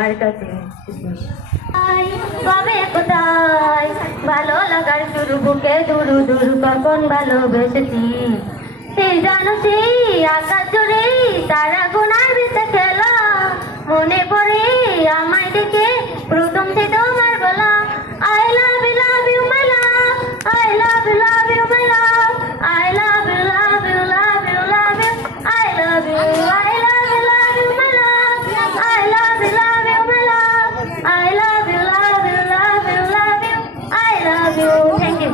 আমার কাছে। কবে কোথায় ভালো লাগার শুরু, বুকে দুরু দুরু কখন ভালোবেসেছি, সেই জানো সেই আকাশ জুড়ে তারা গোনার ভিতরে খেলা, মনে পড়ে আমায় দেখে প্রথম সে তোমার বলা, I love you, love you, my love, I love you, love you, my love, I love you, love you, love you, love you, I love you, I love you, love you, my love, I love you, love you, my love, I love you, love you, love you, love you, I love you. Thank you.